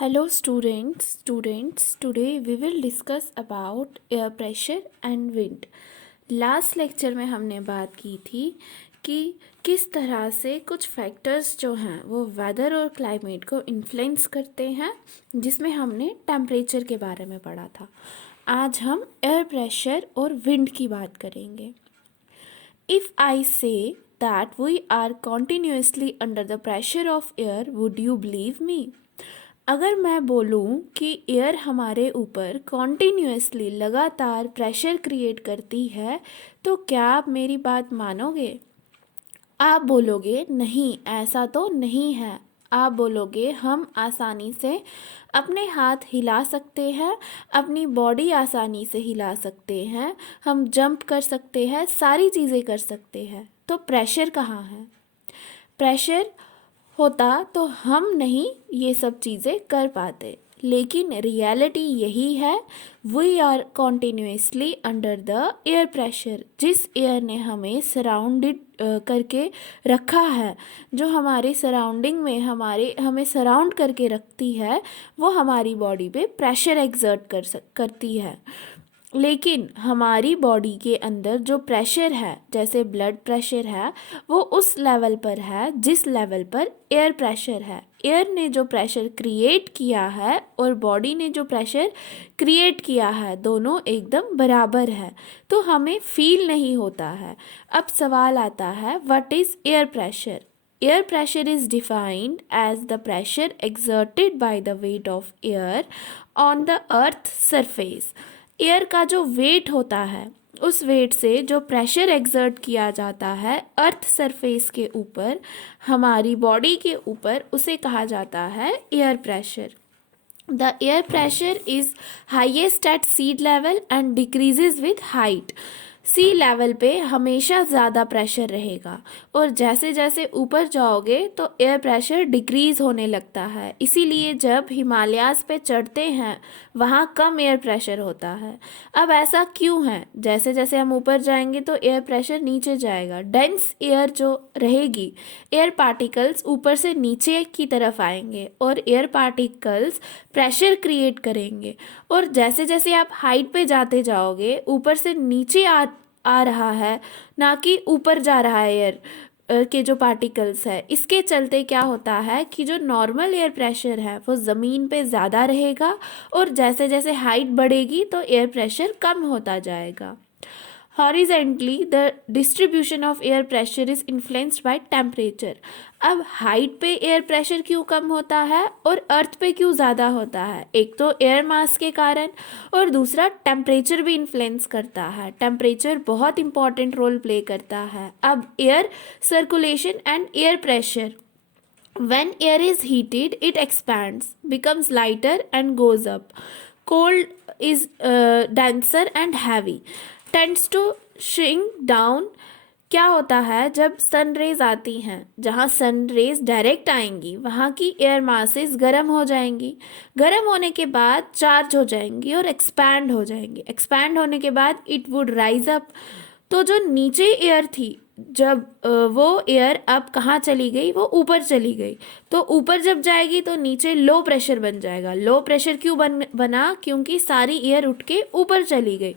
Hello students, today we will discuss about air pressure and wind. Last lecture में हमने बात की थी कि किस तरह से कुछ फैक्टर्स जो हैं वो वेदर और क्लाइमेट को इन्फ्लुएंस करते हैं, जिसमें हमने टेम्परेचर के बारे में पढ़ा था। आज हम एयर प्रेशर और विंड की बात करेंगे। If I say that we are continuously under the pressure of air, would you believe me? अगर मैं बोलूं कि एयर हमारे ऊपर कॉन्टीन्यूसली लगातार प्रेशर क्रिएट करती है, तो क्या आप मेरी बात मानोगे? आप बोलोगे नहीं, ऐसा तो नहीं है। आप बोलोगे हम आसानी से अपने हाथ हिला सकते हैं, अपनी बॉडी आसानी से हिला सकते हैं, हम जंप कर सकते हैं, सारी चीज़ें कर सकते हैं। तो प्रेशर कहाँ है? प्रेशर होता तो हम नहीं ये सब चीज़ें कर पाते, लेकिन रियलिटी यही है, we are continuously under the air pressure. जिस एयर ने हमें सराउंडेड करके रखा है, जो हमारे सराउंडिंग में हमें सराउंड करके रखती है, वो हमारी बॉडी पे प्रेशर एक्सर्ट करती है। लेकिन हमारी बॉडी के अंदर जो प्रेशर है, जैसे ब्लड प्रेशर है, वो उस लेवल पर है जिस लेवल पर एयर प्रेशर है। एयर ने जो प्रेशर क्रिएट किया है और बॉडी ने जो प्रेशर क्रिएट किया है, दोनों एकदम बराबर है, तो हमें फील नहीं होता है। अब सवाल आता है, what is air pressure? Air pressure is defined as the pressure exerted by the weight of air on the earth surface. Air का जो वेट होता है, उस वेट से जो प्रेशर एक्सर्ट किया जाता है अर्थ सरफेस के ऊपर, हमारी बॉडी के ऊपर, उसे कहा जाता है air pressure. The air pressure is highest at sea level and decreases with height. Sea level पे हमेशा ज़्यादा प्रेशर रहेगा और जैसे जैसे ऊपर जाओगे तो एयर प्रेशर डिक्रीज़ होने लगता है। इसीलिए जब हिमालयाज़ पे चढ़ते हैं वहाँ कम एयर प्रेशर होता है। अब ऐसा क्यों है? जैसे जैसे हम ऊपर जाएंगे तो एयर प्रेशर नीचे जाएगा। डेंस एयर जो रहेगी, एयर पार्टिकल्स ऊपर से नीचे की तरफ आएंगे और एयर पार्टिकल्स प्रेशर क्रिएट करेंगे। और जैसे जैसे आप हाइट पे जाते जाओगे, ऊपर से नीचे आ रहा है, ना कि ऊपर जा रहा है एयर के जो पार्टिकल्स है। इसके चलते क्या होता है कि जो नॉर्मल एयर प्रेशर है वो ज़मीन पे ज़्यादा रहेगा और जैसे जैसे हाइट बढ़ेगी तो एयर प्रेशर कम होता जाएगा। Horizontally, the distribution of air pressure is influenced by temperature. अब हाइट पे एयर प्रेशर क्यों कम होता है और अर्थ पे क्यों ज़्यादा होता है? एक तो एयर मास के कारण और दूसरा टेम्परेचर भी इन्फ्लुएंस करता है। टेम्परेचर बहुत इंपॉर्टेंट रोल प्ले करता है। अब air circulation and air pressure, when air is heated it expands, becomes lighter and goes up. Cold is denser and heavy, tends to shrink down. क्या होता है, जब सन रेज आती हैं, जहाँ सन रेज डायरेक्ट आएंगी वहाँ की एयर मासेस गर्म हो जाएंगी। गर्म होने के बाद चार्ज हो जाएंगी और एक्सपैंड हो जाएंगी। एक्सपैंड होने के बाद इट वुड राइज अप। तो जो नीचे एयर थी, जब वो एयर अब कहाँ चली गई? वो ऊपर चली गई। तो ऊपर जब जाएगी तो नीचे लो प्रेशर बन जाएगा। लो प्रेशर क्यों बना? क्योंकि सारी एयर उठ के ऊपर चली गई।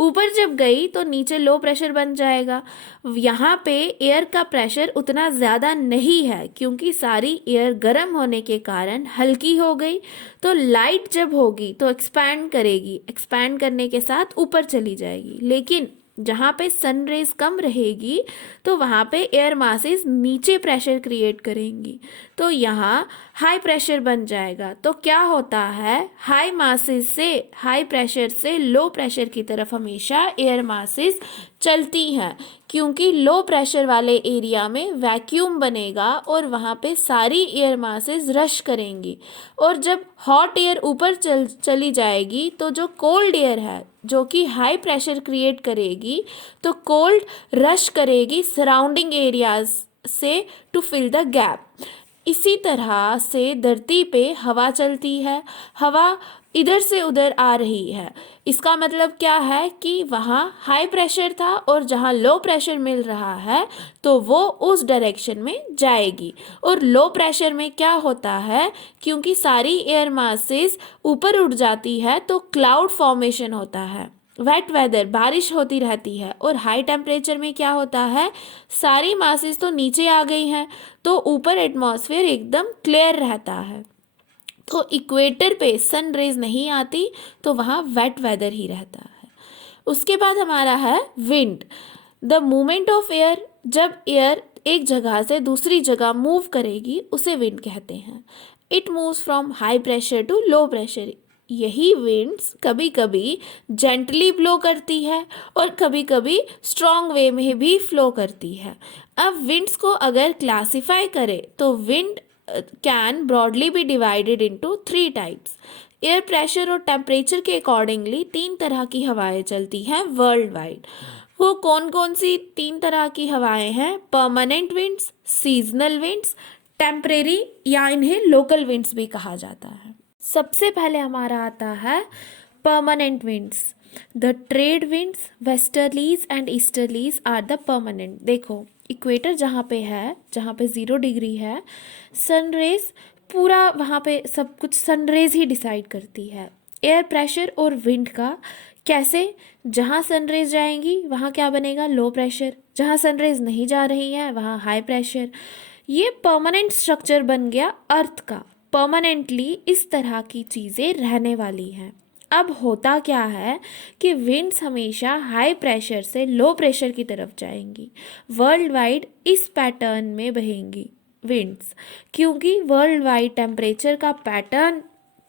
ऊपर जब गई तो नीचे लो प्रेशर बन जाएगा। यहाँ पे एयर का प्रेशर उतना ज़्यादा नहीं है क्योंकि सारी एयर गर्म होने के कारण हल्की हो गई। तो लाइट जब होगी तो एक्सपैंड करेगी, एक्सपैंड करने के साथ ऊपर चली जाएगी। लेकिन जहाँ पे सन रेज कम रहेगी तो वहाँ पे एयर मासेस नीचे प्रेशर क्रिएट करेंगी, तो यहाँ हाई प्रेशर बन जाएगा। तो क्या होता है, हाई मासेस से, हाई प्रेशर से लो प्रेशर की तरफ हमेशा एयर मासेस चलती हैं, क्योंकि लो प्रेशर वाले एरिया में वैक्यूम बनेगा और वहाँ पे सारी एयर मासेस रश करेंगी। और जब हॉट एयर ऊपर चली जाएगी तो जो कोल्ड एयर है, जो कि हाई प्रेशर क्रिएट करेगी, तो कोल्ड रश करेगी सराउंडिंग एरियाज से टू फिल द गैप। इसी तरह से धरती पे हवा चलती है, हवा इधर से उधर आ रही है। इसका मतलब क्या है कि वहाँ हाई प्रेशर था और जहाँ लो प्रेशर मिल रहा है तो वो उस डायरेक्शन में जाएगी। और लो प्रेशर में क्या होता है, क्योंकि सारी एयर मासेस ऊपर उठ जाती है तो क्लाउड फॉर्मेशन होता है, वेट वेदर, बारिश होती रहती है। और हाई टेम्परेचर में क्या होता है, सारी मासेस तो नीचे आ गई हैं तो ऊपर एटमॉस्फेयर एकदम क्लियर रहता है। तो इक्वेटर पे सन रेज नहीं आती तो वहाँ वेट वेदर ही रहता है। उसके बाद हमारा है wind, the movement of air. जब एयर एक जगह से दूसरी जगह मूव करेगी उसे विंड कहते हैं। It moves from high pressure to low pressure. यही विंड्स कभी कभी जेंटली ब्लो करती है और कभी कभी स्ट्रॉन्ग वे में भी फ्लो करती है। अब विंड्स को अगर क्लासिफाई करें तो wind can broadly be divided into 3 types. Air pressure और टेम्परेचर के अकॉर्डिंगली 3 तरह की हवाएं चलती हैं वर्ल्ड वाइड। वो कौन कौन सी 3 तरह की हवाएं हैं? Permanent winds, seasonal winds, temporary या इन्हें लोकल विंड्स भी कहा जाता है। सबसे पहले हमारा आता है permanent winds. The trade winds, westerlies and easterlies are the permanent. देखो इक्वेटर जहाँ पे है, जहाँ पे 0 डिग्री है, सनरेज पूरा वहाँ पे सब कुछ सनरेज ही डिसाइड करती है एयर प्रेशर और विंड का। कैसे? जहाँ सनरेज जाएंगी वहाँ क्या बनेगा, लो प्रेशर। जहाँ सनरेज नहीं जा रही है वहाँ हाई प्रेशर। ये परमानेंट स्ट्रक्चर बन गया अर्थ का। परमानेंटली इस तरह की चीज़ें रहने वाली हैं। अब होता क्या है कि विंड्स हमेशा हाई प्रेशर से लो प्रेशर की तरफ जाएंगी। वर्ल्ड वाइड इस पैटर्न में बहेंगी विंड्स, क्योंकि वर्ल्ड वाइड टेम्परेचर का पैटर्न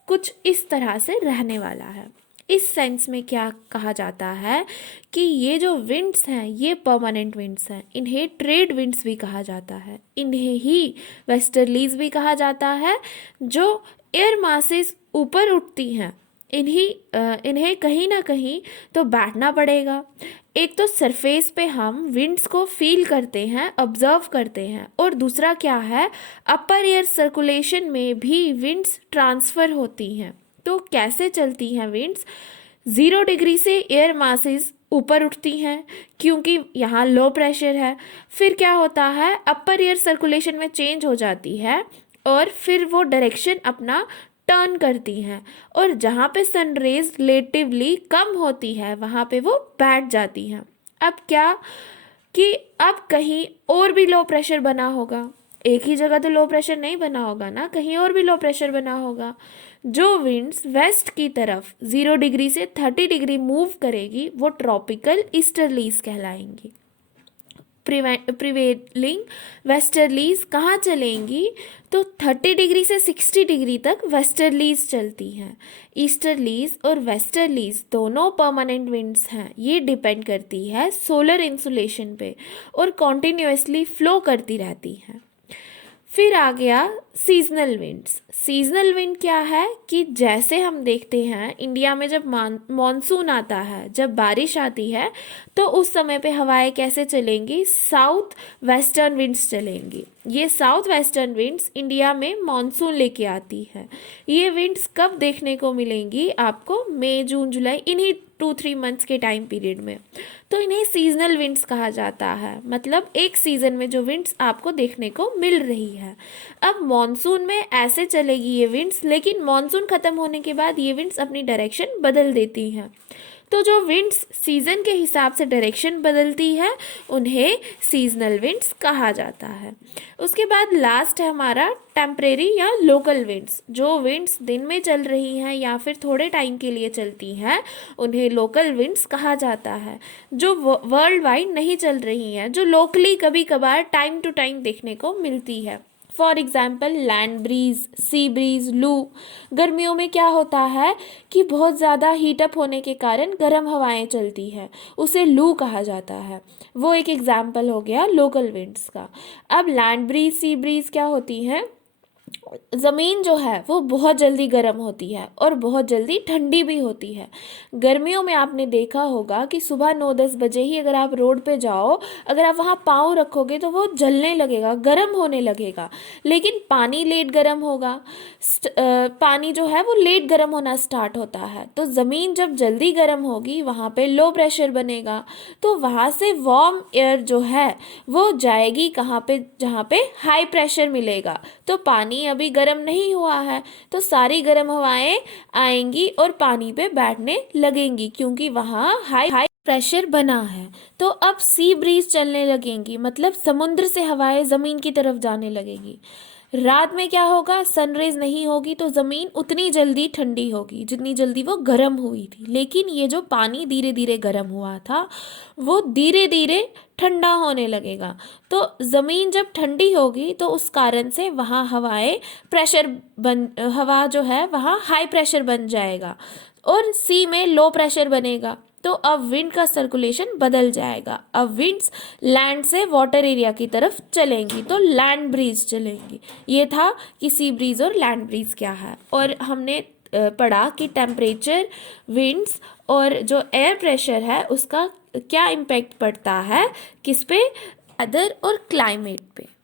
कुछ इस तरह से रहने वाला है। इस सेंस में क्या कहा जाता है कि ये जो विंड्स हैं ये परमानेंट विंड्स हैं। इन्हें ट्रेड विंड्स भी कहा जाता है, इन्हें ही वेस्टर्लीज भी कहा जाता है। जो एयर मासेस ऊपर उठती हैं इन्हें कहीं ना कहीं तो बैठना पड़ेगा। एक तो सरफेस पे हम विंड्स को फील करते हैं, ऑब्जर्व करते हैं, और दूसरा क्या है, अपर एयर सर्कुलेशन में भी विंड्स ट्रांसफ़र होती हैं। तो कैसे चलती हैं विंड्स? 0 डिग्री से एयर मासेस ऊपर उठती हैं क्योंकि यहाँ लो प्रेशर है। फिर क्या होता है, अपर एयर सर्कुलेशन में चेंज हो जाती है और फिर वो डायरेक्शन अपना टर्न करती हैं, और जहाँ पे सन रेज रिलेटिवली कम होती है वहाँ पे वो बैठ जाती हैं। अब क्या कि अब कहीं और भी लो प्रेशर बना होगा, एक ही जगह तो लो प्रेशर नहीं बना होगा ना, कहीं और भी लो प्रेशर बना होगा। जो विंड्स वेस्ट की तरफ 0 डिग्री से 30 डिग्री मूव करेगी वो ट्रॉपिकल ईस्टर्लीज कहलाएंगी। प्रिवेलिंग वेस्टर्लीज कहाँ चलेंगी? तो 30 डिग्री से 60 डिग्री तक वेस्टर्लीज चलती हैं। ईस्टर्लीज और वेस्टर्लीज दोनों परमानेंट विंड्स हैं। ये डिपेंड करती है सोलर इंसुलेशन पे और कॉन्टिन्यूसली फ्लो करती रहती हैं। फिर आ गया सीजनल विंड्स। सीजनल विंड क्या है कि जैसे हम देखते हैं इंडिया में जब मानसून आता है, जब बारिश आती है, तो उस समय पे हवाएं कैसे चलेंगी? साउथ वेस्टर्न विंड्स चलेंगी। ये साउथ वेस्टर्न विंड्स इंडिया में मानसून लेके आती है। ये विंड्स कब देखने को मिलेंगी आपको? मई, जून, जुलाई, इन्हीं 2-3 मंथ्स के टाइम पीरियड में। तो इन्हें सीजनल विंड्स कहा जाता है, मतलब एक सीज़न में जो विंड्स आपको देखने को मिल रही है। अब मॉनसून में ऐसे चलेगी ये विंड्स, लेकिन मॉनसून ख़त्म होने के बाद ये विंड्स अपनी डायरेक्शन बदल देती हैं। तो जो विंड्स सीज़न के हिसाब से डायरेक्शन बदलती है उन्हें सीजनल विंड्स कहा जाता है। उसके बाद लास्ट है हमारा टेम्परेरी या लोकल विंड्स। जो विंड्स दिन में चल रही हैं या फिर थोड़े टाइम के लिए चलती हैं उन्हें लोकल विंड्स कहा जाता है। जो वर्ल्ड वाइड नहीं चल रही हैं, जो लोकली कभी कभार टाइम टू टाइम देखने को मिलती है। For example land breeze, sea breeze, लू। गर्मियों में क्या होता है कि बहुत ज़्यादा हीटअप होने के कारण गर्म हवाएं चलती है, उसे लू कहा जाता है। वो एक एग्जाम्पल हो गया लोकल विंड्स का। अब लैंड ब्रीज, सी ब्रीज क्या होती हैं? ज़मीन जो है वो बहुत जल्दी गर्म होती है और बहुत जल्दी ठंडी भी होती है। गर्मियों में आपने देखा होगा कि सुबह 9-10 बजे ही अगर आप रोड पे जाओ, अगर आप वहाँ पाँव रखोगे तो वो जलने लगेगा, गर्म होने लगेगा। लेकिन पानी लेट गर्म होगा, पानी जो है वो लेट गर्म होना स्टार्ट होता है। तो ज़मीन जब जल्दी गर्म होगी वहाँ पे लो प्रेशर बनेगा, तो वहाँ से वार्म एयर जो है वो जाएगी कहाँ पे, जहाँ पे हाई प्रेशर मिलेगा। तो पानी अभी गर्म नहीं हुआ है, तो सारी गर्म हवाएं आएंगी और पानी पे बैठने लगेंगी, क्योंकि वहाँ हाई हाई प्रेशर बना है। तो अब सी ब्रीज चलने लगेंगी, मतलब समुद्र से हवाएं ज़मीन की तरफ जाने लगेगी। रात में क्या होगा, सनरेज नहीं होगी तो ज़मीन उतनी जल्दी ठंडी होगी जितनी जल्दी वो गर्म हुई थी। लेकिन ये जो पानी धीरे धीरे गर्म हुआ था वो धीरे धीरे ठंडा होने लगेगा। तो ज़मीन जब ठंडी होगी तो उस कारण से वहाँ हवा जो है वहाँ हाई प्रेशर बन जाएगा और सी में लो प्रेशर बनेगा। तो अब विंड का सर्कुलेशन बदल जाएगा। अब विंड्स लैंड से वाटर एरिया की तरफ चलेंगी तो लैंड ब्रीज चलेंगी। ये था कि सी ब्रीज और लैंड ब्रीज क्या है। और हमने पढ़ा कि टेम्परेचर, विंड्स और जो एयर प्रेशर है उसका क्या इम्पैक्ट पड़ता है किस पे, वेदर और क्लाइमेट पे।